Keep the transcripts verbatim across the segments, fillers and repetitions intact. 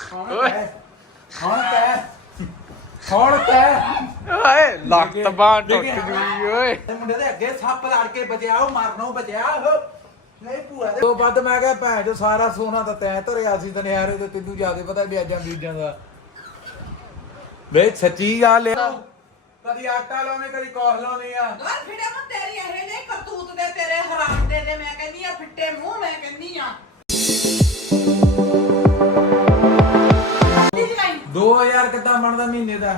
ਓਏ ਹੁਣ ਕਹਿ ਹੁਣ ਕਹਿ ਓਏ ਲੱਕ ਤਬਾਹ ਟੁੱਟ ਜੂਗੀ ਓਏ। ਮੁੰਡੇ ਦੇ ਅੱਗੇ ਸੱਪ ਲੜ ਕੇ ਬਚਿਆ ਉਹ ਮਰਨੋਂ ਬਚਿਆ ਉਹ ਨਹੀਂ ਭੂਆ ਦੇ ਤੋਂ ਵੱਧ ਮੈਂ ਕਿਹਾ ਭੈਣ ਜੋ ਸਾਰਾ ਸੋਨਾ ਤਾਂ ਤੈਂ ਧਰਿਆ ਸੀ ਦਨਿਆਰੇ ਤੇ ਤੈਨੂੰ ਜ਼ਿਆਦਾ ਪਤਾ ਵਿਆਜਾਂ ਬੀਜਾਂ ਦਾ ਵੇ ਸੱਚੀ ਗੱਲ ਆ ਕਦੀ ਆਟਾ ਲਾਉਣੇ ਕਦੀ ਕੌਸ ਲਾਉਣੇ ਆ ਯਾਰ ਫਿੜੇ ਮੈਂ ਤੇਰੀ ਇਹ ਨਹੀਂ ਕਰਤੂਤ ਦੇ ਤੇਰੇ ਹਰਾਮ ਦੇ ਦੇ ਮੈਂ ਕਹਿੰਦੀ ਆ ਫਿੱਟੇ ਮੂੰਹ ਮੈਂ ਕਹਿੰਦੀ ਆ ਦੋ ਹਜ਼ਾਰ ਕਿੱਦਾਂ ਬਣਦਾ ਮਹੀਨੇ ਦਾ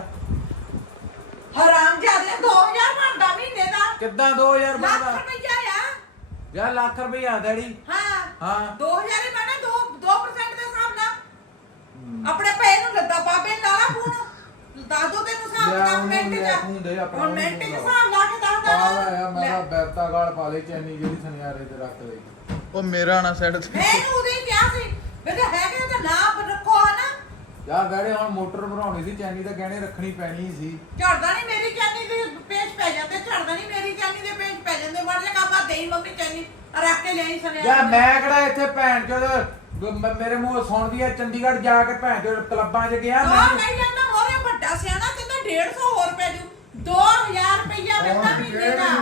ਹਰਾਮ ਜਾਦੇ ਦੋ ਹਜ਼ਾਰ ਬਣਦਾ ਮਹੀਨੇ ਦਾ ਕਿੱਦਾਂ ਦੋ ਹਜ਼ਾਰ ਲੱਖ ਬਣਦਾ ਰੁਪਈਆ ਆ ਯਾਰ ਲੱਖ ਰੁਪਈਆ ਡੈਡੀ ਹਾਂ ਹਾਂ ਦੋ ਹਜ਼ਾਰ ਹੀ ਬਣਾ ਦੋ ਦੋ percent ਦੇ ਹਿਸਾਬ ਨਾਲ ਆਪਣੇ ਪੈ ਨੂੰ ਲੱਦਾ ਬਾਬੇ ਲਾਲਾ ਫੋਨ ਦੱਸ ਦੋ ਤੈਨੂੰ ਹਿਸਾਬ ਲਿਆ ਦਾ ਉਹਨੂੰ ਮਿੰਟ ਲਿਆ ਚ ਫੋਨ ਦੇ ਆਪਣਾ ਹੁਣ ਮਿੰਟ ਚ ਹਿਸਾਬ ਲਾ ਕੇ ਦੱਸ ਪਾ ਦਾ ਲਿਆ ਮੇਰਾ ਬੈਰਤਾ ਗਾਲ ਪਾ ਲਈ ਚੈਨੀ ਜਿਹੜੀ ਸੁਨਿਆਰੇ ਤੇ ਰੱਖ ਲਈ ਉਹ ਮੇਰਾ ਨਾ ਸੈੱਟ ਮੈਂ ਇਹਨੂੰ ਉਦੋਂ ਹੀ ਕਿਹਾ ਸੀ ਵੀ ਜੇ ਹੈਗੇ ਤਾਂ ਨਾ ਰੱਖੋ ਹਨਾ ਯਾਰ ਡੈਡੀ ਹੁਣ ਮੋਟਰ ਬਣਾਉਣੀ ਸੀ ਚੈਨੀ ਤਾਂ ਗਹਿਣੇ ਰੱਖਣੀ ਪੈਣੀ ਸੀ ਝੜਦਾ ਨਹੀਂ ਮੇਰੀ ਚੈਨੀ ਦੇ ਪੇਚ ਪੈ ਜਾਂਦੇ ਝੜਦਾ ਨਹੀਂ ਮੇਰੀ ਚੈਨੀ ਦੇ ਪੇਚ ਪੈ ਜਾਂਦੇ ਵੜ ਜਾ ਕਾਪਾ ਦੇਈ ਮੰਮੀ ਚੈਨੀ ਰੱਖ ਕੇ ਲਿਆਈ ਸੁਨਿਆ ਯਾਰ ਮੈਂ ਕਿਹੜਾ ਇੱਥੇ ਭੈਣ ਚੋਦ ਮ- ਮੇਰੇ ਮੂੰਹ ਸੁਣਦੀ ਐ ਚੰਡੀਗੜ੍ਹ ਜਾ ਕੇ ਭੈਣ ਚੋਦ ਕਲੱਬਾਂ 'ਚ ਗਿਆ ਦੋ ਮੈਨੂੰ ਕਹੀ ਜਾਂਦਾ ਮੋਰੇ ਵੱਡਾ ਸਿਆਣਾ ਕਹਿੰਦਾ ਡੇਢ ਸੌ ਹੋਰ ਪੈ ਜੂ ਦੋ ਹਜ਼ਾਰ ਰੁਪਈਆ ਮਿਲਦਾ ਮਹੀਨੇ ਦਾ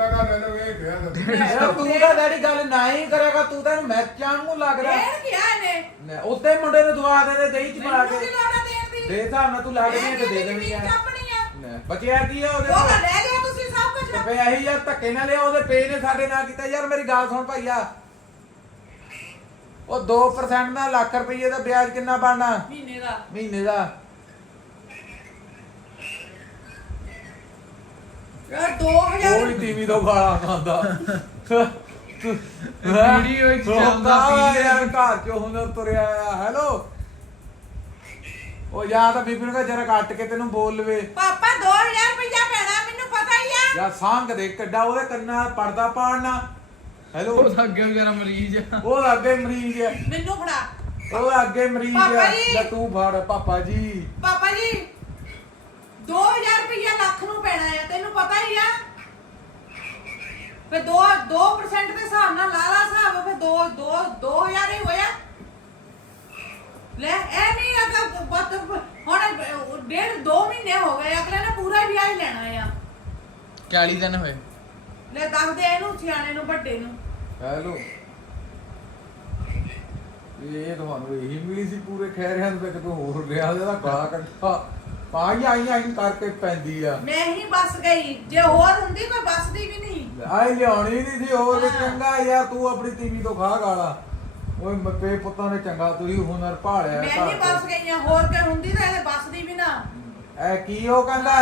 ਯਾਰ ਤੂੰ ਤਾਂ ਡੈਡੀ ਗੱਲ ਨਾ ਹੀ ਕਰੇਗਾ ਤੂੰ ਤਾਂ ਮੈਚਾਂ ਨੂੰ ਲੱਗਦਾ ਡੇਢ ਗਿਆ ਇਹਨੇ ਉੱਤੇ ਮੁੰਡੇ ਨੂੰ ਦਵਾ ਦੇ ਦੇ ਦਹੀਂ ਚ ਪਾ ਮੈਨੂੰ ਕੇ ਕੀ ਲੋੜ ਆ ਦੇਣ ਦੀ ਦੇ ਹਿਸਾਬ ਨਾਲ ਤੂੰ ਲੱਗਦੀ ਐ ਤੇ ਦੇ ਦੇਣੀ ਆ ਆਪਣੀ ਆ ਬਚਿਆ ਕੀ ਆ ਉਹਦੇ ਉਹ ਕੋਲ ਤਾਂ ਲੈ ਲਿਆ ਤੁਸੀਂ ਸਭ ਕੁਝ ਤੇ ਫੇ ਇਹੀ ਯਾਰ ਧੱਕੇ ਨਾਲ ਲਿਆ ਉਹਦੇ ਪੇ ਨੇ ਸਾਡੇ ਨਾਲ ਕੀਤਾ ਯਾਰ ਮੇਰੀ ਗੱਲ ਸੁਣ ਭਾਈਆ ਉਹ ਦੋ ਪਰਸੈਂਟ ਦਾ ਲੱਖ ਰੁਪਏ ਦਾ ਵਿਆਜ ਕਿੰਨਾ ਬਣਨਾ ਮਹੀਨੇ ਦਾ ਮਹੀਨੇ ਦਾ ਯਾਰ ਦੋ ਹਜ਼ਾਰ ਉਹ ਵੀ ਟੀਵੀ ਤੋਂ ਗਾਲਾਂ ਖਾਂਦਾ ਵੀਡੀਓ ਵਿੱਚ ਚੱਲਦਾ ਪੀ ਯਾਰ ਘਰ ਚੋਂ ਹੁਨਰ ਤੁਰਿਆ ਆ ਹੈਲੋ ਉਹ ਜਾਂ ਤਾਂ ਬੀਬੀ ਨੂੰ ਕਹ ਜਰਾ ਕੱਟ ਕੇ ਤੈਨੂੰ ਬੋਲ ਲਵੇ ਪਾਪਾ ਦੋ ਹਜ਼ਾਰ ਰੁਪਈਆ ਪੈਣਾ ਮੈਨੂੰ ਪਤਾ ਹੀ ਆ ਯਾ ਸੰਗ ਦੇ ਕੱਡਾ ਉਹਦੇ ਕੰਨਾਂ ਪਰਦਾ ਪਾੜਨਾ ਹੈਲੋ ਉਹ ਅੱਗੇ ਵਿਚਾਰਾ ਮਰੀਜ਼ ਆ। ਉਹ ਅੱਗੇ ਮਰੀਜ਼ ਹੈ ਮੈਨੂੰ ਫੜਾ ਉਹ ਅੱਗੇ ਮਰੀਜ਼ ਪਾਪਾ ਹੈ ਜੀ। ਲੈ ਤੂੰ ਫੜ ਪਾਪਾ ਜੀ ਪਾਪਾ ਜੀ ਦੋ ਹਜ਼ਾਰ ਰੁਪਈਆ ਲੱਖ ਨੂੰ ਪੈਣਾ ਆ ਤੈਨੂੰ ਪਤਾ ਹੀ ਆ ਫੇ ਦੋ ਦੋ percent ਦੇ ਹਿਸਾਬ ਨਾਲ ਲਾ ਲਾ ਹਿਸਾਬ ਫੇ ਦੋ ਦੋ ਦੋ ਹਜ਼ਾਰ ਹੀ ਹੋਇਆ ਲੈ ਇਹ ਨਹੀਂ ਅਗਰ ਬਤ ਹੁਣ ਡੇਢ ਦੋ ਮਹੀਨੇ ਹੋ ਗਏ ਅਗਲੇ ਨੇ ਪੂਰਾ ਵਿਆਜ ਲੈਣਾ ਆ ਚਾਲੀ ਦਿਨ ਹੋਏ। ਲੈ ਦੱਸ ਦੇ ਇਹਨੂੰ ਸਿਆਣੇ ਨੂੰ ਵੱਡੇ ਨੂੰ ਹੈਲੋ ਇਹ ਤੁਹਾਨੂੰ ਇਹੀ ਮਿਲੀ ਸੀ ਪੂਰੇ ਖੈਰਿਆਂ ਦੇ ਵਿੱਚ ਕੋਈ ਹੋਰ ਲਿਆ ਇਹਦਾ ਗਾਲਾਂ ਕੱਢਾ ਪਾਈ ਆਈ ਆਈ ਕਰਕੇ ਪੈਂਦੀ ਆ ਮੈਂ ਹੀ ਬਸ ਗਈ ਜੇ ਹੋਰ ਹੁੰਦੀ ਕੋਈ ਬਸਦੀ ਵੀ ਨਹੀਂ ਆਈ ਲਿਆਉਣੀ ਨਹੀਂ ਸੀ ਹੋਰ ਚੰਗਾ ਯਾਰ ਤੂੰ ਆਪਣੀ ਟੀਵੀ ਤੋਂ ਖਾ ਗਾਲਾ ਓਏ ਮੱਪੇ ਪੁੱਤਾਂ ਨੇ ਚੰਗਾ ਤੁਸੀਂ ਹੁਨਰ ਭਾਲਿਆ ਮੈਂ ਹੀ ਬਸ ਗਈ ਆ ਹੋਰ ਕਿ ਹੁੰਦੀ ਤਾਂ ਇਹ ਬਸਦੀ ਵੀ ਨਾ ਐ ਕੀ ਉਹ ਕਹਿੰਦਾ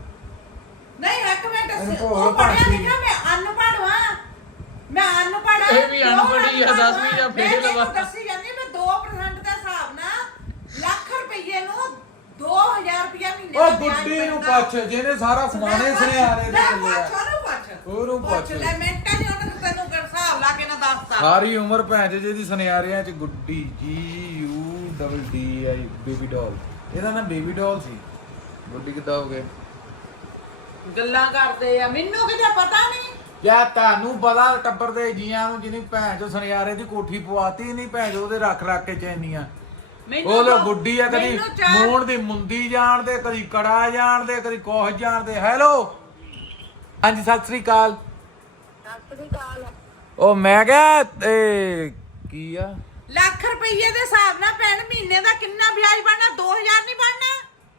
ਨਹੀਂ ਇੱਕ ਮਿੰਟ ਇਹਨੂੰ ਉਹ ਭੋਲ ਪੜਿਆ ਭਾਂਤੀ। ਲਿਖਿਆ ਮੈਂ ਅਨਪੜ੍ਹ ਵਾਂ ਮੈਂ ਅਨਪੜ੍ਹ ਆ ਇਹ ਵੀ ਅਨਪੜ੍ਹ ਹੀ ਆ, ਦਸਵੀਂ ਜਾਂ ਮੈਂ fail ਤੈਨੂੰ ਵਾ। ਦੱਸੀ ਜਾਂਦੀ ਮੈਂ ਦੋ percent ਦੇ ਹਿਸਾਬ ਨਾਲ ਲੱਖ ਰੁਪਏ ਨੂੰ ਦੋ ਹਜ਼ਾਰ ਰੁਪਏ ਮਹੀਨੇ ਉਹ ਦਾ ਵਿਆਜ ਗੁੱਡੀ ਨੂੰ ਪੈਂਦਾ। ਪੁੱਛ ਜਿਹਨੇ ਸਾਰਾ ਸਮਾਨੇ ਸੁਨਿਆਰੇ ਦੇ ਲੈ ਚੱਲਿਆ ਪੁੱਛ ਉਹਨੂੰ ਪੁੱਛ ਉਹਨੂੰ ਪੁੱਛ ਲੈ ਮਿੰਟਾਂ ਨਹੀਂ ਉਹਨੂੰ ਤੈਨੂੰ ਕਰ ਹਿਸਾਬ ਲਾ ਕੇ ਨਾ ਦੱਸਦਾ ਸਾਰੀ ਉਮਰ ਭੈਣ ਚ ਜਿਹਦੀ ਸੁਨਿਆਰਿਆਂ ਚ Guddi G U double D I baby doll ਇਹਦਾ ਨਾਮ ਬੇਬੀ ਡਾਲ ਸੀ ਗੁੱਡੀ ਕਿੱਦਾਂ ਹੋ ਗਏ ਗੱਲਾਂ ਕਰਦੇ ਆ ਮੈਨੂੰ ਕਿਤੇ ਪਤਾ ਨਹੀਂ ਯਾ ਤੁਹਾਨੂੰ ਪਤਾ ਟੱਬਰ ਦੇ ਜੀਆਂ ਨੂੰ ਜਿਹਨੇ ਭੈਣ ਚ ਸੁਨਿਆਰੇ ਦੀ ਕੋਠੀ ਪਵਾਤੀ ਨਹੀਂ ਭੈਣ ਚ ਉਹਦੇ ਰੱਖ ਰੱਖ ਕੇ ਚੈਨੀਆਂ ਉਹ ਲੋ ਗੁੱਡੀ ਆ ਕਦੀ ਮੈਨੂੰ ਚਾਰ- ਮੂਣ ਦੀ ਮੁੰਦੀ ਜਾਣਦੇ ਕਦੀ ਕੜਾ ਜਾਣਦੇ ਕਦੀ ਕੋਹ ਜਾਣਦੇ ਹੈਲੋ ਹਾਂਜੀ ਸਤਿ ਸ੍ਰੀ ਅਕਾਲ ਸਤਿ ਸ੍ਰੀ ਅਕਾਲ। ਉਹ ਮੈਂ ਕਿਹਾ ਇਹ ਕੀ ਆ ਲੱਖ ਰੁਪਏ ਦੇ ਹਿਸਾਬ ਨਾਲ ਭੈਣ ਮਹੀਨੇ ਦਾ ਕਿੰਨਾ ਵਿਆਜ ਬਣਨਾ ਦੋ ਹਜ਼ਾਰ ਨਹੀਂ ਬਣਨਾ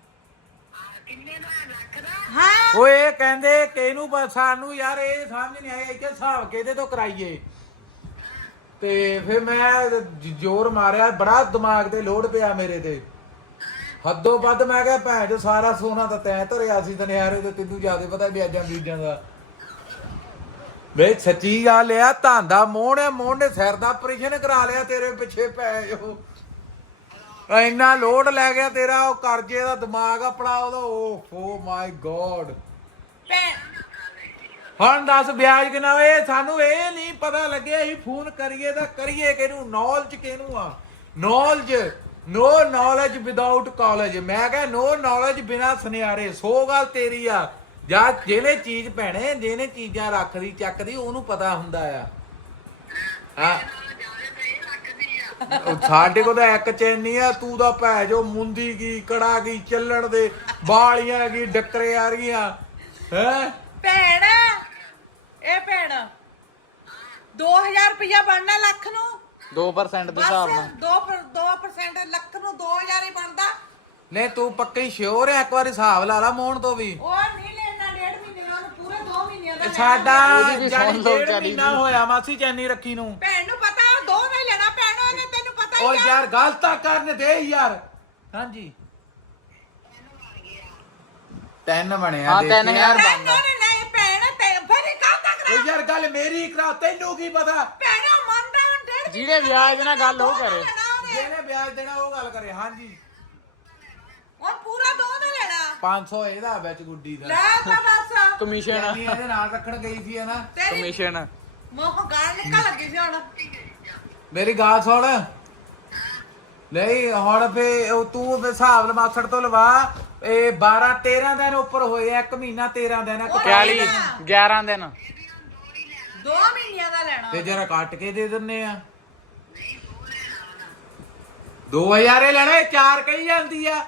ਕਿੰਨੇ ਦਾ ਲੱਖ ਦਾ? ਹਾਂ ਓਏ ਇਹ ਕਹਿੰਦੇ ਕਿ ਇਹਨੂੰ ਬਸ ਸਾਨੂੰ ਯਾਰ ਇਹ ਸਮਝ ਨਹੀਂ ਆਇਆ ਕਿ ਹਿਸਾਬ ਕਿਹਦੇ ਤੋਂ ਕਰਾਈਏ ਤੇ ਫਿਰ ਮੈਂ ਜ- ਜ਼ੋਰ ਮਾਰਿਆ ਬੜਾ ਦਿਮਾਗ ਤੇ ਲੋਡ ਪਿਆ ਮੇਰੇ ਤੇ ਹੱਦੋਂ ਵੱਧ ਮੈਂ ਕਿਹਾ ਭੈਣ ਜੋ ਸਾਰਾ ਸੋਨਾ ਤਾਂ ਤੈਂ ਧਰਿਆ ਸੀ ਦਨਿਆਰੇ ਤੇ ਤੈਨੂੰ ਜ਼ਿਆਦਾ ਪਤਾ ਵਿਆਜਾਂ ਬੀਜਾਂ ਦਾ ਵੇ ਸੱਚੀ ਗੱਲ ਆ ਧਾਂਦਾ ਮੋਹਣ ਹੈ ਮੋਹਣ ਨੇ ਸਿਰ ਦਾ ਆਪਰੇਸ਼ਨ ਕਰਾ ਲਿਆ ਤੇਰੇ ਪਿੱਛੇ ਪੈ ਜੋ ਇੰਨਾ ਲੋਡ ਲੈ ਗਿਆ ਤੇਰਾ ਉਹ ਕਰਜ਼ੇ ਦਾ ਦਿਮਾਗ ਆਪਣਾ ਉਹਦਾ ਓ ਮਾਈ ਗੋਡ ਭੈਣ ਹੁਣ ਦੱਸ ਵਿਆਜ ਕਿੰਨਾ ਏ ਸਾਨੂੰ ਇਹ ਨਹੀਂ ਪਤਾ ਲੱਗਿਆ ਅਸੀਂ ਫੋਨ ਕਰੀਏ ਤਾਂ ਕਰੀਏ ਕਿਹਨੂੰ ਨੌਲੇਜ ਕਿਹਨੂੰ ਆ knowledge no knowledge without college ਮੈਂ ਕਿਹਾ ਨੋ ਨੌਲੇਜ ਬਿਨਾ ਸੁਨਿਆਰੇ ਸੋ ਗੱਲ ਤੇਰੀ ਆ ਜਾਂ ਜਿਹਨੇ ਚੀਜ਼ ਭੈਣੇ ਜਿਹਨੇ ਚੀਜ਼ਾਂ ਰੱਖਦੀ ਚੱਕਦੀ ਉਹਨੂੰ ਪਤਾ ਹੁੰਦਾ ਆ ਹਾਂ ਉਹ ਸਾਡੇ ਕੋਲ ਤਾਂ ਇੱਕ ਚੈਨੀ ਆ, ਤੂੰ ਤਾਂ ਭੈ ਜੋ ਮੁੰਦੀ ਕੀ ਕੜਾ ਕੀ ਚੱਲਣ ਦੇ ਬਾਲੀਆਂ ਕੀ ਡੱਕਰੇ ਆ ਰਹੀਆਂ ਹੈ। ਭੈਣ ਇਹ ਭੈਣ ਦੋ ਹਜ਼ਾਰ ਰੁਪਇਆ ਬਣਨਾ ਲੱਖ ਨੂੰ ਦੋ ਪਰਸੈਂਟ ਦੇ ਬਸ ਹਿਸਾਬ ਨਾਲ ਦੋ ਦੋ ਪਰਸੈਂਟ ਲੱਖ ਨੂੰ ਦੋ ਹਜ਼ਾਰ ਹੀ ਬਣਦਾ। ਨਹੀਂ ਤੂੰ ਪੱਕੀ ਸ਼ੋਰ ਹੈ, ਇੱਕ ਵਾਰੀ ਹਿਸਾਬ ਲਾ ਲਾ ਮੋਹਨ ਤੋਂ ਵੀ। ਉਹ ਨਹੀਂ ਲੈਣਾ ਡੇਢ ਮਹੀਨੇ ਦਾ, ਉਹਨੂੰ ਪੂਰੇ ਦੋ ਮਹੀਨਿਆਂ ਦਾ ਲੈਣਾ। ਸਾਡਾ ਉਹਦੀ ਵੀ ਜਾਨੀ ਸੁਣ ਲਓ ਡੇਢ ਵਿਚਾਰੀ ਮਹੀਨਾ ਦੀ। ਹੋਇਆ ਮਾਸੀ ਚੈਨੀ ਰੱਖੀ ਨੂੰ। ਭੈਣ ਨੂੰ ਪਤਾ ਉਹ ਦੋ ਦਾ ਹੀ ਲੈਣਾ ਭੈਣ, ਉਹਨੇ ਤੈਨੂੰ ਪਤਾ ਹੀ ਉਹ ਆ। ਯਾਰ ਗੱਲ ਤਾਂ ਕਰਨ ਦੇ ਯਾਰ। ਹਾਂਜੀ ਤਿੰਨ ਬਣਿਆ ਹਾਂ, ਤਿੰਨ ਦੇਖੀ ਹਜ਼ਾਰ। ਭੈਣ ਉਹਨੇ ਨਹੀਂ ਭੈਣ ਤੇ ਫਿਰ ਕਾਹ ਤੱਕ ਉਹ ਯਾਰ ਗੱਲ ਮੇਰੀ ਕਰਾ, ਤੈਨੂੰ ਕੀ ਪਤਾ। ਭੈਣ ਉਹ ਮੰਨਦਾ ਹੁਣ ਡੇਢ ਜਿਹਦੇ ਵਿਆਜ ਨਾਲ ਗੱਲ ਉਹ ਕਰੇ। ਜਿਹਨੇ ਵਿਆਜ ਦੇਣਾ ਉਹ ਗੱਲ ਕਰੇ। ਹਾਂਜੀ ਉਹ ਪੂਰਾ ਦੋ ਦਾ ਲੈਣਾ। ਪੰਜ ਸੌ ਇਹਦਾ ਵਿੱਚ ਗੁੱਡੀ ਦਾ। ਲੈ ਤਾਂ ਬਸ ਕਮਿਸ਼ਨ ਚੈਨੀ ਇਹਦੇ ਨਾਲ ਰੱਖਣ ਗਈ ਸੀ ਨਾ। ਤੇਰੀ ਕਮਿਸ਼ਨ ਮੋਹ ਗਾਲ ਨਿਕਲ ਲੱਗੀ ਸੀ ਹੁਣ। ਮੇਰੀ ਗੱਲ ਸੁਣ ਨਹੀਂ ਹੁਣ ਫੇ ਉਹ ਤੂੰ ਫੇ ਹਿਸਾਬ ਲ ਮਾਸੜ ਤੋਂ ਲਵਾ। ਇਹ ਬਾਰਾਂ ਤੇਰਾਂ ਦਿਨ ਉੱਪਰ ਹੋਏ ਆ, ਇੱਕ ਮਹੀਨਾ ਤੇਰਾਂ ਦਿਨ ਆ। ਉਹ ਇਕਤਾਲੀ ਗਿਆਰਾਂ ਦਿਨ ਦੋ ਮਹੀਨਿਆਂ ਦਾ ਲੈਣਾ। ਤੇ ਜਰਾ ਕੱਟ ਕੇ ਦੇ ਦਿੰਨੇ ਆ। ਦੋ ਹਜ਼ਾਰ ਇਹ ਲੈਣਾ, ਇਹ ਚਾਰ ਕਹੀ ਜਾਂਦੀ ਆ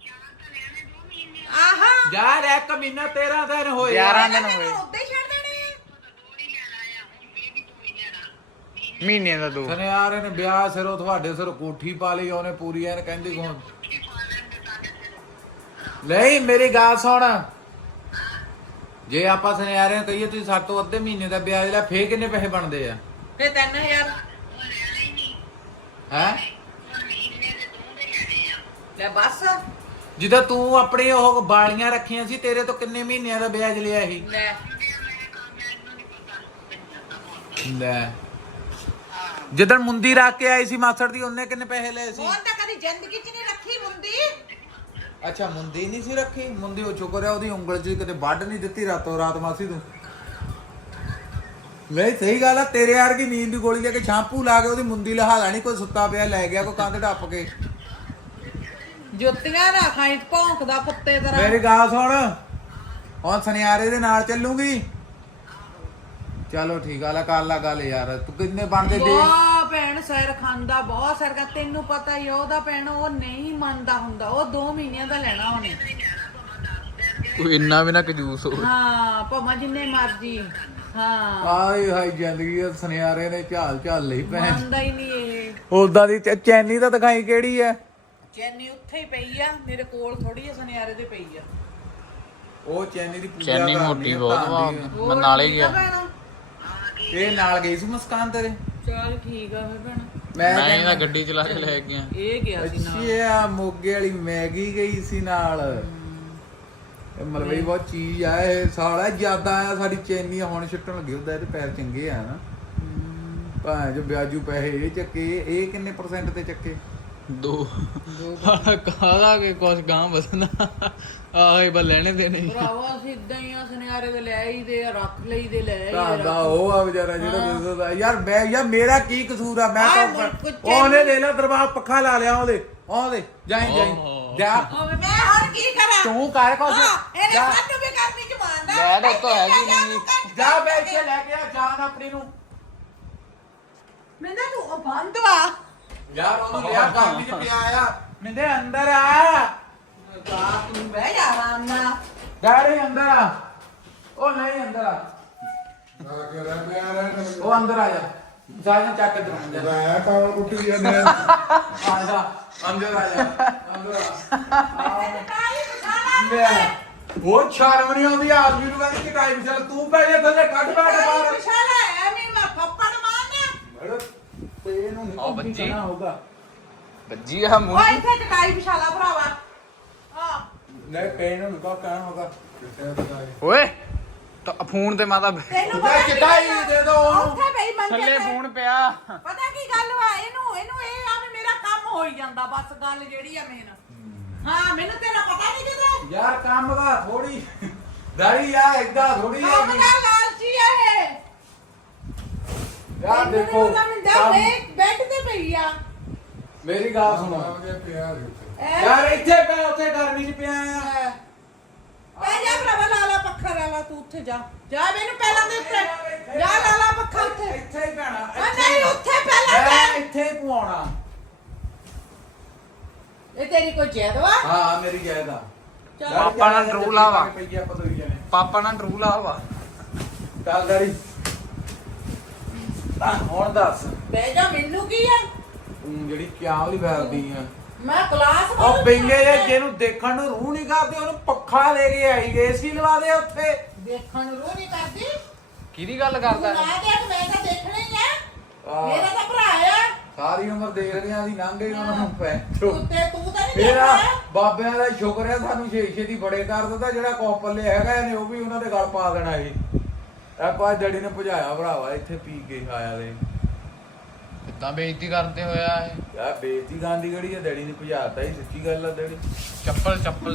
ਆਹਾ ਯਾਰ। ਇੱਕ ਮਹੀਨਾ ਤੇਰਾਂ ਦਿਨ ਹੋਏ ਆ। ਗਿਆਰਾਂ ਦਿਨ ਹੋਏ ਉੱਤੇ ਛੱਡ ਦੇਣੇ। ਮਹੀਨੇ ਦਾ ਦੋ। ਸਨੇ ਯਾਰ ਇਹਨੇ ਵਿਆਹ ਸਿਰੋਂ ਤੁਹਾਡੇ ਸਿਰ ਕੋਠੀ ਪਾ ਲਈ ਉਹਨੇ ਪੂਰੀ। ਐਨ ਕਹਿੰਦੀ ਹੁਣ ਨਹੀਂ ਮੇਰੀ ਗੱਲ ਸੁਣ, ਜੇ ਆਪਾਂ ਸੁਨਿਆਰੇ ਨੂੰ ਕਹੀਏ ਤੁਸੀਂ ਸਾਡੇ ਤੋਂ ਅੱਧੇ ਮਹੀਨੇ ਦਾ ਵਿਆਜ ਲੈ, ਫੇਰ ਕਿੰਨੇ ਪੈਸੇ ਬਣਦੇ ਆ? ਫੇ ਤਿੰਨ ਹਜ਼ਾਰ ਹੈ ਲੈ ਬਸ ਜਿੱਦਾਂ ਤੂੰ ਆਪਣੀ ਉਹ ਬਾਲੀਆਂ ਰੱਖੀਆਂ ਸੀ, ਤੇਰੇ ਤੋਂ ਕਿੰਨੇ ਮਹੀਨਿਆਂ ਦਾ ਵਿਆਜ ਲਿਆ ਸੀ? ਲੈ ਲੈ ਜਦੋਂ ਮੁੰਦੀ ਰੱਖ ਕੇ ਆਈ ਸੀ ਮਾਸੜ ਦੀ, ਉਹਨੇ ਕਿੰਨੇ ਪੈਸੇ ਲਏ ਸੀ? ਹੁਣ ਤਾਂ ਕਦੀ ਜ਼ਿੰਦਗੀ 'ਚ ਨਹੀਂ ਰੱਖੀ ਮੁੰਦੀ। ਅੱਛਾ ਮੁੰਦੀ ਨਹੀਂ ਸੀ ਰੱਖੀ। ਮੁੰਦੀ ਉਹ ਚੁੱਕ ਰਿਹਾ, ਉਹਦੀ ਉਂਗਲ 'ਚ ਕਦੇ ਵੱਢ ਨਹੀਂ ਦਿੱਤੀ ਰਾਤੋਂ ਰਾਤ ਮਾਸੀ ਤੂੰ। ਨਹੀਂ ਸਹੀ ਗੱਲ ਆ, ਤੇਰੇ ਵਰਗੀ ਨੀਂਦ ਦੀ ਗੋਲੀ ਲੈ ਕੇ ਸ਼ੈਂਪੂ ਲਾ ਕੇ ਉਹਦੀ ਮੁੰਦੀ ਲਹਾ ਲੈਣੀ। ਕੋਈ ਸੁੱਤਾ ਪਿਆ ਲੈ ਗਿਆ, ਕੋਈ ਕੰਧ ਢੱਪ ਕੇ। ਜੁੱਤੀਆਂ ਨਾ ਖਾਈ ਭੌਂਕਦਾ ਕੁੱਤੇ ਤਰ੍ਹਾਂ। ਮੇਰੀ ਗੱਲ ਸੁਣ, ਹੁਣ ਸੁਨਿਆਰੇ ਦੇ ਨਾਲ ਚੱਲੂਗੀ। ਚਲੋ ਠੀਕ ਆ, ਲੈ ਕਰ ਲਾ ਗੱਲ ਯਾਰ। ਤੂੰ ਕਿੰਨੇ ਬਣਦੇ ਦੇ? ਬਹੁਤ ਭੈਣ ਸਿਰ ਖਾਂਦਾ, ਬਹੁਤ ਸਿਰ ਖਾ। ਤੈਨੂੰ ਪਤਾ ਹੀ ਆ ਉਹਦਾ ਭੈਣ, ਉਹ ਨਹੀਂ ਮੰਨਦਾ ਹੁੰਦਾ। ਉਹ ਦੋ ਮਹੀਨਿਆਂ ਦਾ ਲੈਣਾ ਉਹਨੇ। ਕੋਈ ਇੰਨਾ ਵੀ ਨਾ ਕੰਜੂਸ ਹੋਵੇ। ਹਾਂ ਭਾਵੇਂ ਜਿੰਨੇ ਮਰਜੀ। ਹਾਂ ਆਏ ਹਾਈ ਜ਼ਿੰਦਗੀ ਆ, ਸੁਨਿਆਰੇ ਨੇ ਝਾਲ ਝਾਲ ਲਈ ਭੈਣ। ਮੰਨਦਾ ਹੀ ਨਹੀਂ ਇਹ। ਉਦਾਂ ਦੀ ਚੈ- ਚੈਨੀ ਤਾਂ ਦਿਖਾਈ ਕਿਹੜੀ ਐ? ਚੈਨੀ ਉੱਥੇ ਹੀ ਪਈ ਆ ਮੇਰੇ ਕੋਲ, ਥੋੜੀ ਆ ਸੁਨਿਆਰੇ ਦੇ ਪਈ ਆ। ਉਹ ਚੈਨੀ ਦੀ ਪੂਜਾ ਚੈਨੀ ਕਰਨੀ ਮੋਟੀ ਆ, ਬਹੁਤ ਧਾਨ ਦੀ ਆ। ਵਾ। ਮੈਂ ਨਾਲੇ ਗਿਆ। ਭੈਣਾ ਇਹ ਨਾਲ ਗਈ ਸੀ ਮੁਸਕਾਨ ਤੇਰੇ। ਚੱਲ ਠੀਕ ਆ ਫਿਰ ਭੈਣ। ਮੈਂ ਮੈਂ ਇਹਦਾ ਗੱਡੀ ਚਲਾ ਕੇ ਲੈ ਗਿਆ। ਇਹ ਗਿਆ ਸੀ ਨਾਲ। ਅੱਛਾ ਮੋਗੇ ਵਾਲੀ ਮੈਗੀ ਗਈ ਸੀ ਨਾਲ। ਇਹ ਮਲਵਈ ਬਹੁਤ ਚੀਜ਼ ਆ ਇਹ। ਸਾਲਾ ਜਿਆਦਾ ਆ ਸਾਡੀ ਚੈਨੀ ਹੁਣ ਛੁੱਟਣ ਲੱਗੀ। ਹੁੰਦਾ ਇਹਦੇ ਪੈਰ ਚੰਗੇ ਆ ਨਾ। ਭਾਂ ਜੋ ਵਿਆਜੂ ਪੈਸੇ ਇਹ ਚੱਕੇ। ਇਹ ਕਿੰਨੇ ਪਰਸੈਂਟ ਤੇ ਚੱਕੇ? ਦੋ ਕਾਹਦਾ ਕੇ ਕੁਛ ਗਾਂ ਬਸਣਾ। ਆਹੇ ਬਸ ਲੈਣੇ ਦੇਣੇ ਹੀ। ਭਰਾਵਾ ਅਸੀਂ ਇਦਾਂ ਹੀ ਆ, ਸੁਨਿਆਰੇ ਦੇ ਲੈ ਹੀ ਦੇ ਆ, ਰੱਖ ਲਈ ਦੇ ਲੈ ਹੀ ਤਾਂ ਦੇ ਦਾ ਰੱਖ। ਉਹ ਆ ਵਿਚਾਰਾ ਜਿਹੜਾ ਦੱਸਦਾ ਯਾਰ। ਮੈਂ ਯਾਰ ਮੇਰਾ ਕੀ ਕਸੂਰ ਆ? ਮੈਂ ਆਹ ਤਾਂ ਮੇਰੇ ਕੋਲ ਉਹਨੇ ਲੈ ਲਿਆ ਦਰਬਾਰ ਪੱਖਾ ਲਾ ਲਿਆ ਉਹਦੇ। ਉਹਦੇ ਜਾਈ ਜਾਈ ਓਹੋ। ਜਾ ਓਏ ਮੈਂ ਹੁਣ ਕੀ ਕਰਾਂ? ਤੂੰ ਕਰ ਕੁਛ। ਹਾਂ, ਇਹਨੇ ਜਾ ਸਾਨੂੰ ਵੀ ਕਰਨੀ ਚ ਮਾਰਦਾ। ਲੈ ਤਾਂ ਉੱਤੋਂ ਹੈਗੀ ਨਹੀਂ। ਜਾ ਬੈ ਇੱਥੇ ਲੈ ਕੇ ਆ ਜਾਨ ਆਪਣੀ ਨੂੰ। ਮਿੰਦਾ ਤੂੰ ਉਹ ਬੰਦ ਵਾ। ਯਾਰ ਉਹਨੂੰ ਲਿਆ ਕੰਮ ਚ ਪਿਆ ਆ। ਮਿੰਦੇ ਅੰਦਰ ਆ। ਜਾ ਤੂੰ ਬਹਿ ਜਾ ਆਰਾਮ ਨਾਲ। ਡੈਡੀ ਅੰਦਰ ਆ। ਉਹ ਨਹੀਂ ਅੰਦਰ ਆ। ਉਹ ਅੰਦਰ ਆ ਜਾ। ਜਾ ਜਾ ਚੱਕ ਇਧਰ ਆ ਜਾ। ਮੈਂ ਤਾਂ ਉੱਠ ਗਿਆ ਨੇ ਆ ਜਾ ਅੰਦਰ ਆ ਜਾ। ਅੰਦਰ ਆ ਤਾਈ ਪਛਾਣਾ ਲੈ ਉਹ ਸ਼ਰਮ ਨਹੀਂ ਆਉਂਦੀ ਆਦਮੀ ਨੂੰ ਕਹਿੰਦੀ ਚਟਾਈ ਵਿਚਾਲ। ਤੂੰ ਪੈ ਜਾ ਥੱਲੇ ਕੱਢ ਬੈਠ ਬਾਹਰ। ਪਛਾਣਾ ਐਵੇਂ ਮੈਂ ਫੱਪੜ ਮਾਰਨਾ। ਤੇ ਇਹਨੂੰ ਆ ਨਹੀਂ ਬੱਚੀ। ਕਹਿਣਾ ਹੋਊਗਾ। ਵੱਜੀ ਆ ਮੂੰਹ। ਓਏ ਇੱਥੇ ਚਟਾਈ ਵਿਛਾਲਾ ਭਰਾਵਾ। ਹਾਂ ਨਹੀਂ ਪੈਨ ਨੂੰ ਕਾ ਕਹਿਣਾ ਹੋਗਾ। ਓਏ ਤਾਂ ਫੋਨ ਤੇ ਮਾਤਾ ਤੈਨੂੰ ਜਾ ਪਤਾ ਕੀ ਚਟਾਈ ਗੱਲ ਆ? ਦੇ ਦਿਓ ਉਹਨੂੰ। ਉੱਥੇ ਬਈ ਮੰਜੇ ਥੱਲੇ ਤੇ। ਫੋਨ ਪਿਆ। ਪਤਾ ਕੀ ਗੱਲ ਵਾ? ਇਹਨੂੰ ਇਹਨੂੰ ਇਹ ਆ ਵੀ ਮੇਰਾ ਕੰਮ ਹੋ ਹੀ ਜਾਂਦਾ। ਬਸ ਗੱਲ ਜਿਹੜੀ ਆ ਮੇਨ। ਹਾਂ ਮੈਨੂੰ ਤੇਰਾ ਪਤਾ ਨਹੀਂ ਕਿਤੇ। ਯਾਰ ਕੰਮ ਦਾ ਥੋੜੀ ਦਾੜੀ ਆ ਏਦਾਂ ਥੋੜੀ ਆ ਕੰਮ ਦਾ ਲਾਲਚੀ ਆ ਇਹ। ਯਾਰ ਦੇਖੋ ਕੰਮ- ਬੈੱਡ ਤੇ ਪਈ ਆ। ਮੇਰੀ ਗੱਲ ਸੁਣੋ ਪਿਆ ਐ ਯਾਰ ਇੱਥੇ ਪੈ ਉੱਥੇ ਗਰਮੀ ਚ ਪਿਆ ਆ। ਪੈ ਜਾ ਭਰਾਵਾ ਲਾ ਲਾ ਪੱਖਾ ਲਾ ਲਾ ਲਾ ਤੂੰ ਉੱਥੇ ਜਾ ਜਾ ਮੈਨੂੰ ਪਹਿਲਾਂ ਦੇ ਉੱਤੇ ਜਾ ਲਾ ਲਾ ਪੱਖਾ ਉੱਥੇ ਇੱਥੇ ਹੀ ਪੈਣਾ ਓ ਨਹੀਂ ਉੱਥੇ ਪਹਿਲਾਂ ਮੈਂ ਜਾ। ਇੱਥੇ ਹੀ ਪਵਾਉਣਾ। ਇਹ ਤੇਰੀ ਕੋਈ ਜੈਦ ਵਾ ਹਾਂ ਮੇਰੀ ਜਾਇਦਾ ਚੱਲ। ਪਾਪਾ ਨਾਲ ਟਰੂ ਲਾਵਾ। ਪਈਆ ਪਦੋਈ ਜਾਣੇ ਪਾਪਾ ਨਾਲ ਟਰੂ ਲਾ ਵਾ। ਚੱਲ ਡੈਡੀ ਤਾਂ ਹੁਣ ਦੱਸ ਬਹਿ ਜਾ ਮੈਨੂੰ ਕੀ ਆ ਤੂੰ ਜਿਹੜੀ ਕਿਆ ਉਹਦੀ ਫੈਲਦੀ ਆ ਮੈਂ ਕਲਾਸ ਉਹ ਬਈਏ ਜੇ ਜਿਹਨੂੰ ਦੇਖਣ ਨੂੰ ਰੂਹ ਨਹੀਂ ਕਰਦੀ ਉਹਨੂੰ ਪੱਖਾ ਲੈ ਕੇ ਆਈ ਏਸੀ ਲਵਾ ਦੇ ਉੱਥੇ। ਦੇਖਣ ਨੂੰ ਰੋ ਨਹੀਂ ਕਰਦੀ ਕਿਹਦੀ ਗੱਲ ਤੂੰ ਕਰਦਾ ਨਾ ਹੈ? ਦੇਖ ਮੈਂ ਤਾਂ ਦੇਖਣਾ ਹੀ ਆ ਆਹ। ਮੇਰਾ ਤਾਂ ਭਰਾ ਆ ਸਾਰੀ ਉਮਰ ਦੇਖ ਰਹੀਆਂ ਸੀ ਲੰਘ ਗਈ ਉਹਨਾਂ ਨੂੰ ਪੈ ਤੂੰ ਤੇ ਤੂੰ ਤਾਂ ਨਹੀਂ ਮੇਰਾ ਦੇਖਣਾ ਬਾਬਿਆਂ ਦਾ ਸ਼ੁਕਰ ਹੈ ਸਾਨੂੰ ਛੇ ਛੇ ਦੀ ਬੜੇ ਕਰ ਦਿੱਤਾ ਜਿਹੜਾ ਕੋਪਲੇ ਹੈਗਾ ਇਹਨੇ ਉਹ ਵੀ ਉਹਨਾਂ ਦੇ ਗਲ ਪਾ ਦੇਣਾ ਸੀ। ਆਪਾਂ ਡੈਡੀ ਨੇ ਭਜਾਇਆ ਭਰਾਵਾ ਇੱਥੇ ਪੀ ਕੇ ਆਇਆ ਦੇ ਕਿੱਦਾਂ ਬੇਇੱਜ਼ਤੀ ਕਰਦੇ ਹੋਇਆ ਇਹ? ਯਾ ਬੇਇੱਜ਼ਤੀ ਗਾਂਦੀ ਗੜੀ ਹੈ ਡੈਡੀ ਨੇ ਭਜਾਤਾ ਹੀ ਸੱਚੀ ਗੱਲ ਆ ਡੈਡੀ। ਚੱਪਲ ਚੱਪਲ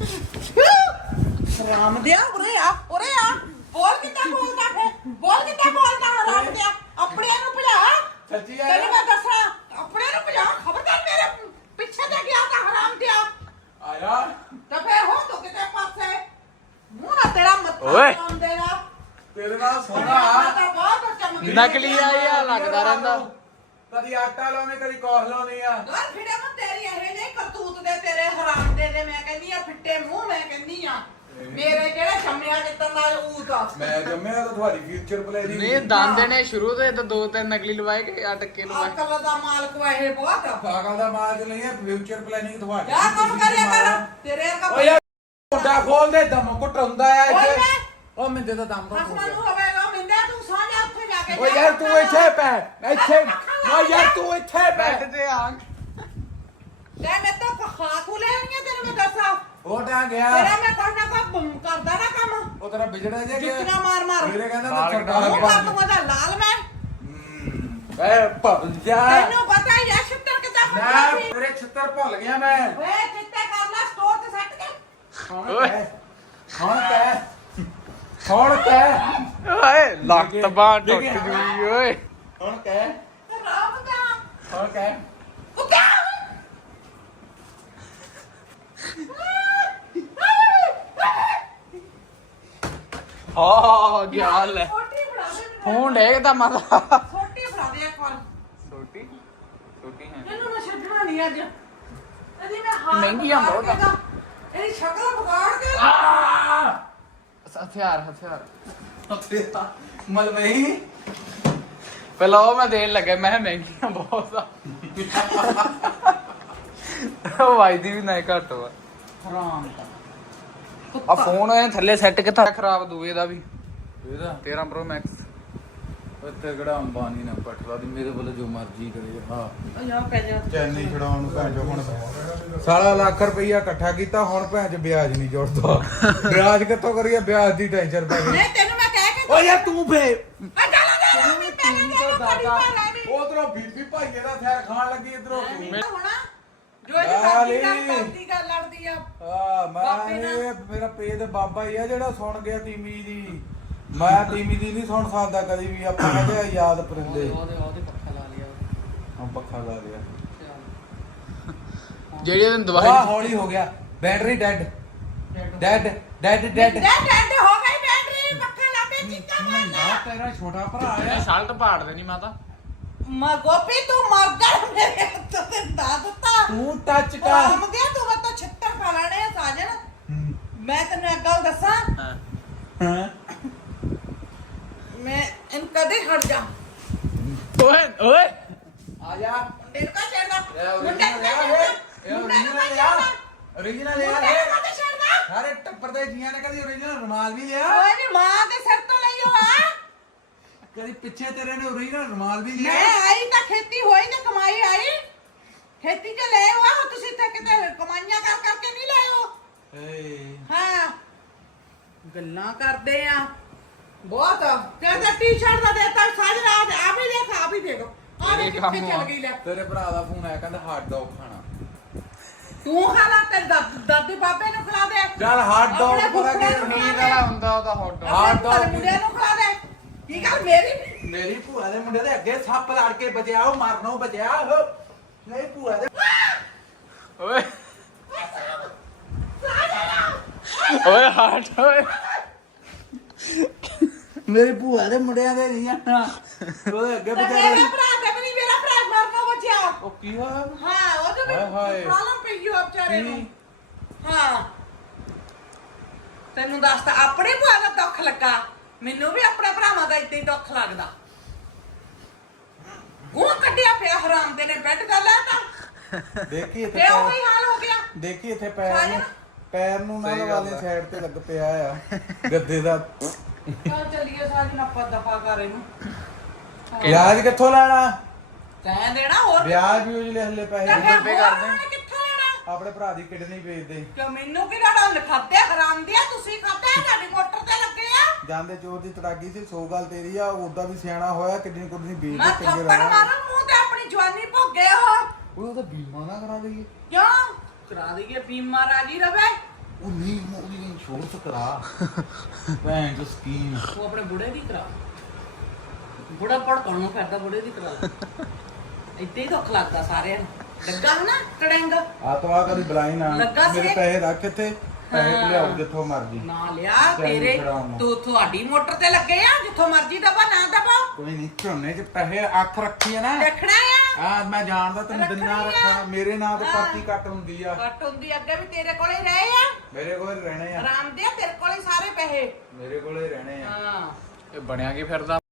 ਰਾਮ ਦਿਆ ਉਰੇ ਆ ਉਰੇ ਆ ਬੋਲ ਕਿੱਦਾਂ ਬੋਲਦਾ ਹੈ ਬੋਲ ਕਿੱਦਾਂ ਬੋਲਦਾ ਰਾਮ ਦਿਆ ਆਪਣੇ ਨੂੰ ਭਜਾ ਸੱਚੀ ਆ ਤੈਨੂੰ ਮੈਂ ਦੱਸਾਂ ਆਪਣੇ ਨੂੰ ਭਜਾ ਖਬਰਦਾਰ ਮੇਰੇ ਪਿੱਛੇ ਤੇ ਗਿਆ ਤਾਂ ਹਰਾਮ ਦਿਆ ਆਇਆ ਤਾਂ ਫੇਰ ਹੋ ਤੂੰ ਕਿਤੇ ਪਾਸੇ ਮੂੰਹ ਨਾ ਤੇਰਾ ਮੱਥਾ ਓਏ। ਲਾਉਣ ਦੇਗਾ ਤੇਰੇ ਨਾਲ ਸੋਨਾ ਸੋਹਣਾ ਤਾਂ ਬਹੁਤ ਚਮਕੀ ਨਕਲੀ ਆ ਇਹ ਲੱਗਦਾ ਰਹਿੰਦਾ। ਕਦੀ ਆਟਾ ਲਾਉਣੇ ਕਦੀ ਕੌਸ ਲਾਉਣੀ ਆ ਦਰ ਫਿੜੇ ਮੈਂ ਤੇਰੀ ਇਹ ਨਹੀਂ ਕਰਤੂਤ ਦੇ ਤੇਰੇ ਹਰਾਮ ਦੇ ਦੇ ਮੈਂ ਕਹਿੰਦੀ ਆ ਫਿੱਟੇ ਮੂੰਹ ਮੈਂ ਕਹਿੰਦੀ ਆ ਮੇਰੇ ਕਿਹੜਾ ਛੰਮਿਆ ਜਿੱਤਨ ਨਾਲ ਊਤ ਆ ਮੈਂ ਜੰਮਿਆ ਤਾਂ ਤੁਹਾਡੀ ਫਿਊਚਰ ਪਲੈਨਿੰਗ ਨਹੀਂ ਦੰਦ ਨੇ ਸ਼ੁਰੂ ਤੋਂ ਇਹ ਤਾਂ ਦੋ ਤਿੰਨ ਨਕਲੀ ਲਵਾਏ ਕਿ ਆ ਟੱਕੇ ਲਵਾਏ। ਅਕਲ ਦਾ ਮਾਲਕ ਵਾ ਇਹ ਬਹੁਤ ਪਾਗਲ ਦਾ ਮਾਰਜ ਨਹੀਂ ਹੈ ਫਿਊਚਰ ਪਲੈਨਿੰਗ ਤੁਹਾਡੀ ਜਾ ਕੰਮ ਕਰਿਆ ਕਰ ਤੇਰੇ ਵਰਗਾ ਓ ਯਾਰ ਮੁੰਡਾ ਖੋਲ ਦੇ ਦਮ ਘੁੱਟ ਹੁੰਦਾ ਆ ਓਏ ਇੱਥੇ ਮੈਂ ਓ ਮਿੰਦੇ ਦਾ ਦਮ ਘੁੱਟ ਹਸਮਨ ਨੂੰ ਹੋਵੇਗਾ ਮਿੰਦਾ ਤੂੰ ਸੌ ਜਾ ਉੱਥੇ ਜਾ ਕੇ ਓ ਯਾਰ ਤੂੰ ਇੱਥੇ ਪੈ ਇੱਥੇ ਓ ਯਾਰ ਤੂੰ ਇੱਥੇ ਪੈ ਬੈੱਡ ਤੇ ਆ ਲੈ ਮੈਂ ਤਾਂ ਖਾ ਖੂ ਲੈ ਆਈਆਂ ਤੈਨੂੰ ਮੈਂ ਦੱਸਾਂ ਉਹ ਟਾਂ ਗਿਆ ਤੇਰਾ ਮੈਂ ਕੋਈ ਨਾ ਕੋਈ ਬੁੰਮ ਕਰਦਾ ਨਾ ਕੰਮ ਉਹ ਤੇਰਾ ਵਿਜੜਾ ਜੇ ਜੁੱਤੀਆਂ ਮਾਰ ਮਾਰ ਮੇਰੇ ਕਹਿੰਦਾ ਬਾਲ ਮੈਂ ਕਟਾ ਮੂੰਹ ਛੱਡਾ ਕਰ ਦੂੰਗਾ ਦਾ ਲਾਲ ਮੈਂ ਐ ਭੱਜ ਜਾ ਤੈਨੂੰ ਪਤਾ ਹੀ ਆ ਛਿੱਤਰ ਕਿੱਦਾਂ ਮੈਂ ਪੱਕਾ ਸੀ ਤੇਰੇ ਛਿੱਤਰ ਭੁੱਲ ਗਿਆ ਮੈਂ ਓਏ ਚਿੱਤੇ ਕਰ ਲੈ ਸਟੋਰ ਤੇ ਸੱਟ ਕੇ ਹੁਣ ਕਹਿ ਹੁਣ ਕਹਿ ਹੁਣ ਕਹਿ ਓਏ ਲੱਕ ਤਬਾਹ ਟੁੱਟ ਜੂਗੀ ਓਏ। ਹੁਣ ਕਹਿ ਰਾਮ ਦਾ ਹੁਣ ਕਹਿ ਉਹ ਕਿਆ ਹਾਂ ਗਿਆ ਲੈ ਛੋਟੀ ਫੜਾ ਦੇ ਮੈਨੂੰ। ਫੋਨ ਡੇਗਦਾ ਮਾਤਾ ਛੋਟੀ ਫੜਾ ਦੇ ਇੱਕ ਵਾਰ ਛੋਟੀ ਛੋਟੀ ਹੈ ਇਹਨੂੰ ਮੈਂ ਛੱਡਣਾ ਨਹੀਂ ਅੱਜ ਇਹਦੀ ਮੈਂ ਹਾਰ ਮਹਿੰਗੀਆਂ ਵਿਗਾੜ ਬਹੁਤ ਆ। ਕੇ ਨਾ, ਇਹਦੀ ਸ਼ਕਲ ਵਿਗਾੜ ਕੇ ਹਥਿਆਰ ਹਥਿਆਰ ਉੱਥੇ ਮਲਵਈ ਪਹਿਲਾਂ ਉਹ ਮੈਂ ਦੇਣ ਲੱਗਾ ਮੈਂ ਕਿਹਾ ਮਹਿੰਗੀਆਂ ਬਹੁਤ ਆ ਉਹ ਵਾਈਦੀ ਵੀ ਨਹੀਂ ਘੱਟ ਵਾ ਹਰਾਮ ਆ ਫੋਨ ਇਹ ਥੱਲੇ ਸੈੱਟ ਕਿੱਥਾ ਖਰਾਬ ਦੂਏ ਦਾ ਵੀ ਇਹਦਾ ਤੇਰਾਂ ਪ੍ਰੋ ਮੈਕਸ ਉੱਤੇ ਕਿਹੜਾ ਅੰਬਾਨੀ ਨਾ ਪਟਲਾ ਦੀ ਮੇਰੇ ਵੱਲ ਜੋ ਮਰਜ਼ੀ ਕਰੇ ਹਾਂ ਜਾ ਪੈ ਜਾ ਚੈਨੀ ਛਡਾਉਣ ਨੂੰ ਭੈਣ ਜੋ ਹੁਣ ਸਾਲਾ ਲੱਖ ਰੁਪਈਆ ਇਕੱਠਾ ਕੀਤਾ ਹੁਣ ਭੈਣ ਚ ਵਿਆਜ ਨਹੀਂ ਜੁੜਦਾ ਵਿਆਜ ਕਿੱਥੋਂ ਕਰੀਏ ਵਿਆਜ ਦੀ ਟੈਨਸ਼ਨ ਪੈ ਗਈ ਨਹੀਂ ਤੈਨੂੰ ਮੈਂ ਕਹਿ ਕੇ ਓ ਯਾਰ ਤੂੰ ਫੇ ਆ ਗਾਲਾਂ ਦੇ ਰਹਾ ਮੈਂ ਪਹਿਲਾਂ ਦੇ ਬੜੀ ਭਾਰਾ ਵੀ ਉਧਰੋਂ ਬੀਬੀ ਭਾਈਏ ਦਾ ਥੈਰ ਖਾਣ ਲੱਗੀ ਇਧਰੋਂ ਤੂੰ ਹੋਣਾ ਜੋ ਇਹ ਕਰਦੀ ਗੱਲ ਕਰਦੀ ਗੱਲ ਲੜਦੀ ਆ ਆ ਮੈਂ ਬਾਬੇ ਨਾਲ। ਇਹ ਮੇਰਾ ਪੇਦ ਬਾਬਾ ਹੀ ਆ ਜਿਹੜਾ ਸੁਣ ਗਿਆ ਤੀਮੀ ਦੀ ਮੈਂ ਤੀਮੀ ਦੀ ਨਹੀਂ ਸੁਣ ਸਕਦਾ ਕਦੀ ਵੀ ਆਪਾਂ ਕਹਿੰਦੇ ਆ ਯਾਦ ਪਰਿੰਦੇ ਉਹਦੇ ਉਹਦੇ ਪੱਖਾ ਲਾ ਲਿਆ ਹਾਂ ਪੱਖਾ ਲਾ ਲਿਆ ਜਿਹੜੀ ਇਹਨੂੰ ਵਾਹ ਦਵਾਈ ਹੌਲੀ ਹੋ ਗਿਆ battery dead dead dead dead dead dead ਹੋ ਗਈ ਬੈਟਰੀ ਪੱਖਾ ਲਾਪੇ ਚੀਕਾ ਮਾਰਨਾ ਨਾ ਤੇਰਾ ਛੋਟਾ ਭਰਾ ਇਹ ਆ ਸਾਲਟ ਪਾੜ ਦੇਣੀ ਮਾਤਾ ਮਾ ਗੋਪੀ ਤੂੰ ਮਰ ਜਾ ਮੇਰੇ ਹੱਥ ਤੇ ਦਾ ਦਿੱਤਾ ਤੂੰ ਟੱਚ ਕਰ ਆਮ ਗਿਆ ਤੂੰ ਮੈਂ ਤਾਂ ਛਿੱਤਰ ਖਾ ਲੈਣੇ ਆ ਸਾਜਣ ਮੈਂ ਤੈਨੂੰ ਇੱਕ ਗੱਲ ਦੱਸਾਂ ਹਾਂ ਹਾਂ ਮੈਂ ਇਨ ਕਦੇ ਹਟ ਜਾ ਓਏ ਓਏ ਆ ਜਾ ਮੁੰਡੇ ਨੂੰ ਕਾ ਛੇੜਦਾ ਮੁੰਡੇ ਮੁੰਡੇ ਨੂੰ ਲਿਆ ਕਾ ਇਹ ਛੇੜਦਾ ਮੁੰਡੇ ਨੂੰ original ਕਾ ਲਿਆ ਛੇੜਦਾ original ਲਿਆ ਮੁੰਡੇ ਨੂੰ ਇਹ ਕਾ ਛੇੜਦਾ ਸਾਰੇ ਟੱਪਰ ਦੇ ਜੀਆਂ ਨੇ ਕਦੀ original ਰੁਮਾਲ ਵੀ ਲਿਆ ਓਏ ਨੀ ਮਾਂ ਦੇ ਸਿਰ ਤੋਂ ਲਈਓ ਆ ਕਦੀ ਪਿੱਛੇ ਤੇਰੇ ਨੇ original ਰੁਮਾਲ ਵੀ ਮੈਂ ਲਿਆ ਆਈ ਤਾਂ ਖੇਤੀ ਹੋਈ ਤੇ ਕਮਾਈ ਆਈ ਖੇਤੀ ਚ ਲੈ ਆਓ ਤੁਸੀਂ ਤੇ ਕਿਤੇ ਕਮਾਈਆਂ ਕਰ ਕਰਕੇ ਨਹੀਂ ਲੈ ਆਓ ਏ ਹਾਂ ਗੱਲਾਂ ਕਰਦੇ ਆ ਬਹੁਤ ਕਹਿੰਦਾ ਟੀ-ਸ਼ਰਟ ਦਾ ਦੇਤਾ ਸਾਜ ਰਾਤ ਆ ਵੀ ਦੇਖ ਆ ਵੀ ਦੇਖੋ ਆ ਵੀ ਇਹ ਕਿੱਥੇ ਕੰਮ ਆ। ਚਲ ਗਈ ਲੈ ਤੇਰੇ ਭਰਾ ਦਾ ਫੋਨ ਆਇਆ ਕਹਿੰਦਾ ਹਾਟ ਡੌਗ ਖਾਣਾ ਤੂੰ ਖਾਣਾ ਤੇ ਦਾਦ- ਦਾਦੀ ਬਾਬੇ ਨੂੰ ਖਿਲਾ ਦੇ ਚੱਲ hot dog ਆਪਣੇ ਪਤਾ ਕੀ ਫੁੱਫੜਾਂ ਨੂੰ ਨੀਂਦ ਖਿਲਾ ਦੇ। ਵਾਲਾ ਹੁੰਦਾ ਉਹਦਾ ਹੌਟ ਡੌਗ hot ਆਪਣੇ dog ਮੁੰਡਿਆਂ ਨੂੰ ਖਿਲਾ ਦੇ ਕੀ ਗੱਲ ਮੇਰੀ ਮੇਰੀ ਭੂਆ ਦੇ ਮੁੰਡੇ ਦੇ ਅੱਗੇ ਸੱਪ ਲੜ ਕੇ ਬਚਿਆ ਉਹ ਮਰਨੋਂ ਬਚਿਆ ਉਹ ਨਹੀਂ ਭੂਆ ਦੇ ਓਏ ਓਏ ਹਾਟ ਓਏ ਮੇਰੀ ਭੂਆ ਦੇ ਮੁੰਡਿਆਂ ਦੇ ਨਹੀਂ ਜਾਣਾ ਉਹਦੇ ਅੱਗੇ ਤੇ ਵਿਚਾਰੇ ਮੇਰੇ ਭਰਾ ਤੇ ਵੀ ਨਹੀਂ ਮੇਰਾ ਭਰਾ ਮਰਨਾ ਬਚਿਆ ਉਹ ਕੀ ਹੋਇਆ ਹਾਂ ਉਹਦੇ ਹਾਏ ਹਾਏ। ਵੀ ਪ੍ਰੋਬਲਮ ਪਈ ਹੋ ਵਿਚਾਰੇ ਨੂੰ ਕੀ? ਹਾਂ ਤੈਨੂੰ ਦੱਸਦਾ ਆਪਣੇ ਭਰਾ ਦਾ ਦੁੱਖ ਲੱਗਾ ਮੈਨੂੰ ਵੀ ਆਪਣੇ ਭਰਾਵਾਂ ਦਾ ਇਦਾਂ ਹੀ ਦੁੱਖ ਲੱਗਦਾ ਉਹ ਕੱਢਿਆ ਪਿਆ ਹਰਾਮ ਦੇ ਨੇ ਬੈੱਡ ਦਾ ਲੈ ਤਾਂ ਦੇਖੀ ਇੱਥੇ ਤੇ ਉਹ ਪੈਰ- ਹੀ ਹਾਲ ਹੋ ਗਿਆ ਦੇਖੀ ਇੱਥੇ ਪੈਰ ਸਾਰਿਆਂ ਨੂੰ ਨੂੰ। ਪੈਰ ਨੂੰ ਨਾਲ ਸਹੀ ਗੱਲ ਵਾਲੀ ਆ। ਸਾਈਡ ਤੇ ਲੱਗ ਪਿਆ ਆ ਗੱਦੇ ਦਾ ਚੱਲ ਚੱਲੀਏ ਸਾਜ ਆਪਾਂ ਦਫਾ ਕਰ ਇਹਨੂੰ ਵਿਆਜ ਕਿੱਥੋਂ ਲੈਣਾ ਤੈਂ ਦੇਣਾ ਹੋਰ ਵਿਆਜ ਵੀ ਉਜਲੇ ਹੱਲੇ ਪੈਸੇ ਤਾਂ ਫਿਰ ਪੇ ਹੋਰ ਕਰਦੇ। ਉਹਨਾਂ ਨੇ ਕਿੱਥੋਂ ਲੈਣਾ ਆਪਣੇ ਭਰਾ ਦੀ ਕਿਡਨੀ ਵੇਚ ਦੇ ਕਿ ਮੈਨੂੰ ਕੀ ਲੜਾ ਲਿਖਾਤੇ ਹਰਾਮ ਦਿਆ ਤੁਸੀਂ ਖਾਤੇ ਸਾਡੀ ਮੋਟਰ ਤੇ ਲੱਗੇ ਆ ਜਾਂਦੇ ਚੋਰ ਦੀ ਤੜਾਗੀ ਸੀ ਸੌ ਗੱਲ ਤੇਰੀ ਆ ਉਦਾਂ ਵੀ ਸਿਆਣਾ ਹੋਇਆ ਕਿਡਨੀ ਕੁਡਨੀ ਵੇਚ ਮੈਂ ਦੇ ਚੰਗੇ ਥੱਪੜ ਰਹਿਣਾ ਮਾਰਾਂ ਮੂੰਹ ਤੇ ਆਪਣੀ ਜਵਾਨੀ ਭੋਗੇ ਹੋ ਉਹ ਉਹਦਾ ਬੀਮਾ ਨਾ ਕਰਾ ਦਈਏ ਕਿਉਂ ਕਰਾ ਦਈਏ ਬੀਮਾ ਰਾਜੀ ਰਵੇ ਉਹ ਨਹੀਂ ਉਹਦੀ ਇੰਸ਼ੋਰੈਂਸ ਕਰਾ ਭੈਣ ਜੋ ਸਕੀਮ ਉਹ ਆਪਣੇ ਬੁੜੇ ਦੀ ਕਰਾ ਬੁੜਾ ਭੜਕਣ ਨੂੰ ਫਿਰਦਾ ਬੁੜੇ ਦੀ ਕਰਾ ਇੱਥੇ ਹੀ ਦੁੱਖ ਲੱਗਦਾ ਸਾਰਿਆਂ ਨੂੰ ਲੱਗਾ ਨਾ ਕੜੰਗ ਆਤਵਾ ਕਦੀ ਬੁਲਾਈ ਨਾ ਲੱਗਾ ਸੀ। ਮੇਰੇ ਪੈਸੇ ਰੱਖ ਇੱਥੇ ਪੈਸੇ ਹਾਂ। ਲਿਆਓ ਜਿੱਥੋਂ ਮਰਜੀ ਨਾ ਲਿਆ ਚੱਲ ਤੇਰੇ ਕਰਾਉਣਾ। ਤੂੰ ਤੁਹਾਡੀ ਮੋਟਰ ਤੇ ਲੱਗੇ ਆ ਜਿੱਥੋਂ ਮਰਜ਼ੀ ਦਬਾ ਨਾ ਦਬਾ ਕੋਈ ਨਹੀਂ ਝੋਨੇ 'ਚ ਪੈਸੇ ਅੱਖ ਰੱਖੀ ਆ ਨਾ ਦੇਖਣਾ ਆ ਆ ਮੈਂ ਜਾਣਦਾ ਤੈਨੂੰ ਦਿਨਾਂ ਰੱਖਣੀ ਆ। ਰੱਖਣਾ ਮੇਰੇ ਨਾਂ ਤੇ ਹਾਂ। ਪਰਚੀ ਕੱਟ ਹੁੰਦੀ ਆ ਘੱਟ ਹੁੰਦੀ ਅੱਗੇ ਵੀ ਤੇਰੇ ਕੋਲੇ ਰਹੇ ਆ ਮੇਰੇ ਕੋਲ ਰਹਿਣੇ ਆ ਆਰਾਮ ਦੇ ਤੇਰੇ ਕੋਲੇ ਸਾਰੇ ਪੈਸੇ ਮੇਰੇ ਕੋਲੇ ਰਹਿਣੇ ਆ ਹਾਂ ਇਹ ਬਣਿਆ ਕੀ ਫਿਰਦਾ